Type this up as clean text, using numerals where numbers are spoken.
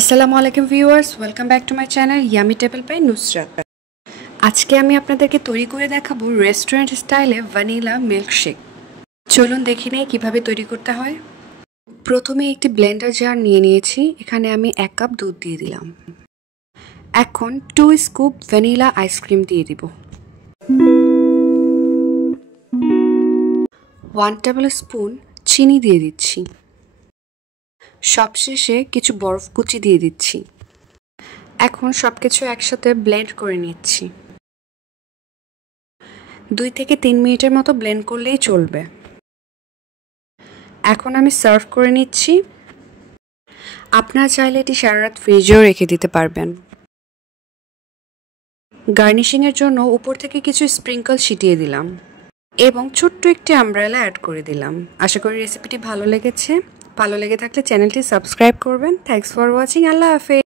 আসসালামু আলাইকুম viewers, welcome back to my channel yummy table by Nusrat. আজকে আমি আপনাদেরকে তৈরি করে দেখাবো রেস্টুরেন্ট স্টাইলে ভ্যানিলা মিল্কশেক। চলুন দেখে নিই কীভাবে তৈরি করতে হয়। প্রথমে একটি ব্লেন্ডার জার নিয়ে নিয়েছি। এখানে আমি 1 কাপ দুধ দিয়ে দিলাম। এখন 2 স্কুপ ভ্যানিলা আইসক্রিম দিয়ে দিব। 1 টেবিল স্পুন চিনি দিয়ে দিচ্ছি। সবশেষে কিছু বরফ কুচি দিয়ে দিচ্ছি। এখন সবকিছু একসাথে ব্লেন্ড করে নিচ্ছি। 2 থেকে 3 মিনিটের মতো ব্লেন্ড করলেই চলবে। এখন আমি সার্ভ করে নিচ্ছি। আপনারা চাইলে এটি সারা রাত ফ্রিজেও রেখে দিতে পারবেন। গার্নিশিংয়ের জন্য উপর থেকে কিছু স্প্রিঙ্কল ছিটিয়ে দিলাম এবং ছোট্ট একটি আমব্রেলা অ্যাড করে দিলাম। আশা করি রেসিপিটি ভালো লেগেছে। ভালো লেগে থাকলে চ্যানেলটি সাবস্ক্রাইব করবেন। Thanks for watching. আল্লাহ হাফেজ।